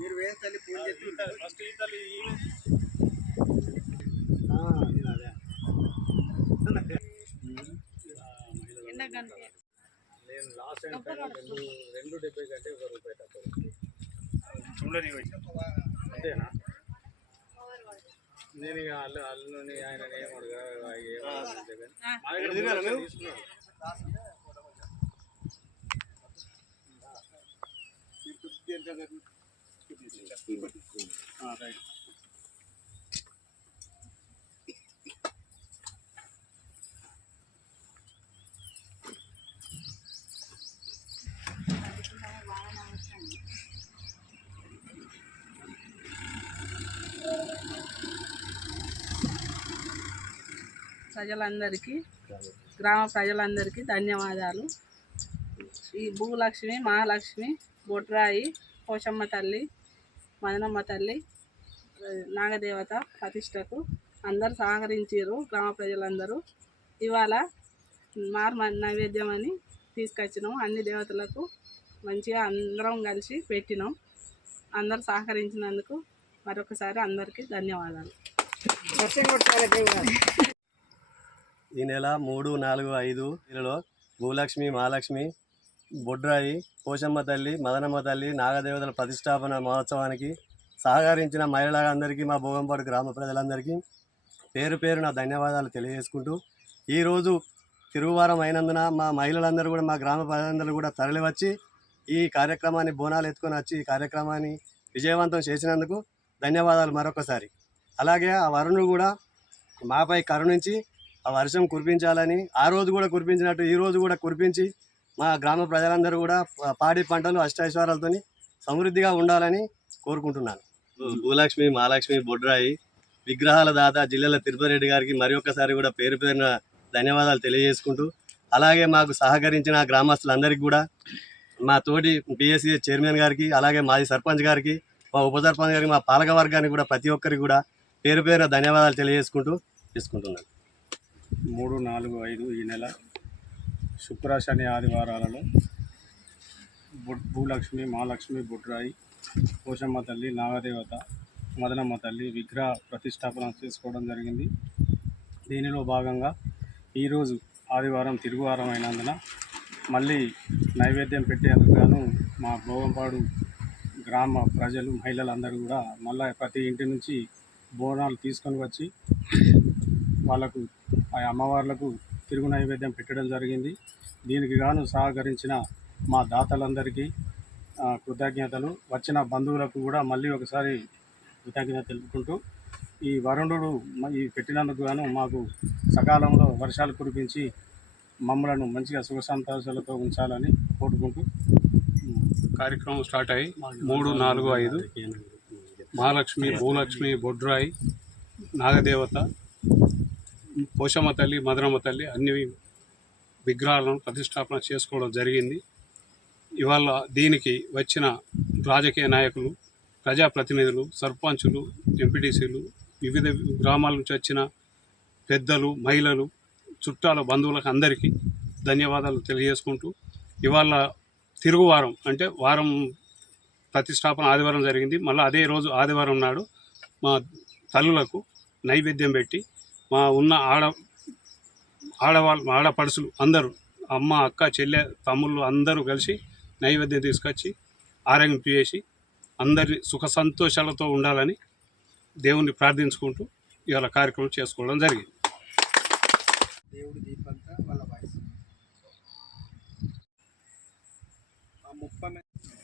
మీరు వేరే తల్లి పూజ చేసి ఫస్ట్ ఈ తల్లి నేను లాస్ట్ టైం రెండు 70 కంటే ₹1 తక్కువ చూడని అంతేనా. నేను ఇక అల్లుని ఆయన ఏమడుగా రైట్. ప్రజలందరికీ గ్రామ ప్రజలందరికీ ధన్యవాదాలు. ఈ భూలక్ష్మి, మహాలక్ష్మి, బొడ్రాయి, పోషమ్మ తల్లి, మదనమ్మ తల్లి, నాగదేవత ప్రతిష్టకు అందరూ సహకరించారు. గ్రామ ప్రజలందరూ ఇవాళ నైవేద్యం అని తీసుకొచ్చినాం. అన్ని దేవతలకు మంచిగా అందరం కలిసి పెట్టినాం. అందరూ సహకరించినందుకు మరొకసారి అందరికీ ధన్యవాదాలు. ఈ నెల 3, 4, 5 నెలలో భూలక్ష్మి, మహాలక్ష్మి, బొడ్రాయి, పోషమ్మ తల్లి, మదనమ్మ తల్లి, నాగదేవతల ప్రతిష్టాపన మహోత్సవానికి సహకరించిన మహిళలందరికీ, మా భోగంపాడు గ్రామ ప్రజలందరికీ పేరు పేరు నా ధన్యవాదాలు తెలియజేసుకుంటూ, ఈరోజు తిరుగువారం అయినందున మా మహిళలందరూ కూడా, మా గ్రామ ప్రజలందరూ కూడా తరలి వచ్చి ఈ కార్యక్రమాన్ని బోనాలు ఎత్తుకొని వచ్చి ఈ కార్యక్రమాన్ని విజయవంతం చేసినందుకు ధన్యవాదాలు మరొకసారి. అలాగే ఆ వరుణుడు కూడా మాపై కరుణించి ఆ వర్షం కురిపించాలని, ఆ రోజు కూడా కురిపించినట్టు ఈ రోజు కూడా కురిపించి మా గ్రామ ప్రజలందరూ కూడా పాడి పంటలు అష్టైశ్వర్యాలతో సమృద్ధిగా ఉండాలని కోరుకుంటున్నాను. భూలక్ష్మి, మహాలక్ష్మి, బొడ్రాయి విగ్రహాల దాత జిల్లాల తిరుపతి రెడ్డి గారికి మరి ఒక్కసారి కూడా పేరు పేరున ధన్యవాదాలు తెలియజేసుకుంటూ, అలాగే మాకు సహకరించిన గ్రామస్తులందరికీ కూడా, మా తోటి పిఎస్సి చైర్మన్ గారికి, అలాగే మాజీ సర్పంచ్ గారికి, మా ఉప సర్పంచ్ గారికి, మా పాలక వర్గానికి కూడా ప్రతి ఒక్కరికి కూడా పేరు పేరున ధన్యవాదాలు తెలియజేసుకుంటూ తీసుకుంటున్నాను. 3, 4, 5 ఈ నెల శుక్ర, శని, ఆదివారాలలో భూలక్ష్మి, మహాలక్ష్మి, బొడ్రాయి, పోషమ్మ తల్లి, నాగదేవత, మదనమ్మ తల్లి విగ్రహ ప్రతిష్టాపన చేసుకోవడం జరిగింది. దీనిలో భాగంగా ఈరోజు ఆదివారం తిరుగువారం అయినందున మళ్ళీ నైవేద్యం పెట్టేందుకు గాను మా భోగంపాడు గ్రామ ప్రజలు, మహిళలందరూ కూడా మళ్ళీ ప్రతి ఇంటి నుంచి బోనాలు తీసుకొని వచ్చి వాళ్ళకు ఆ అమ్మవార్లకు తిరుగు నైవేద్యం పెట్టడం జరిగింది. దీనికి గాను సహకరించిన మా దాతలందరికీ కృతజ్ఞతలు. వచ్చిన బంధువులకు కూడా మళ్ళీ ఒకసారి కృతజ్ఞత తెలుపుకుంటూ, ఈ వరుణుడు ఈ పెట్టినందుకు గాను మాకు సకాలంలో వర్షాలు కురిపించి మమ్మలను మంచిగా సుఖ సంతోషాలతో ఉంచాలని కోరుకుంటూ కార్యక్రమం స్టార్ట్ అయ్యి 3, 4, 5 మహాలక్ష్మి, భూలక్ష్మి, బొడ్రాయి, నాగదేవత, పోషమ్మ తల్లి, మదనమ్మ తల్లి అన్ని విగ్రహాలను ప్రతిష్టాపన చేసుకోవడం జరిగింది. ఇవాళ దీనికి వచ్చిన రాజకీయ నాయకులు, ప్రజాప్రతినిధులు, సర్పంచులు, ఎంపీటీసీలు, వివిధ గ్రామాల నుంచి వచ్చిన పెద్దలు, మహిళలు, చుట్టాల బంధువులకు అందరికీ ధన్యవాదాలు తెలియజేసుకుంటూ, ఇవాళ తిరుగువారం అంటే వారం ప్రతిష్టాపన ఆదివారం జరిగింది. మళ్ళీ అదే రోజు ఆదివారం నాడు మా తల్లులకు నైవేద్యం పెట్టి మా ఉన్న ఆడపడుసులు అందరూ, అమ్మ, అక్క, చెల్లె, తమ్ముళ్ళు అందరూ కలిసి నైవేద్యం తీసుకొచ్చి ఆరగింపు చేసి అందరి సుఖ సంతోషాలతో ఉండాలని దేవుణ్ణి ప్రార్థించుకుంటూ ఇవాళ కార్యక్రమం చేసుకోవడం జరిగింది. దేవుడి దీపంతా వాళ్ళ వాయిస్ 30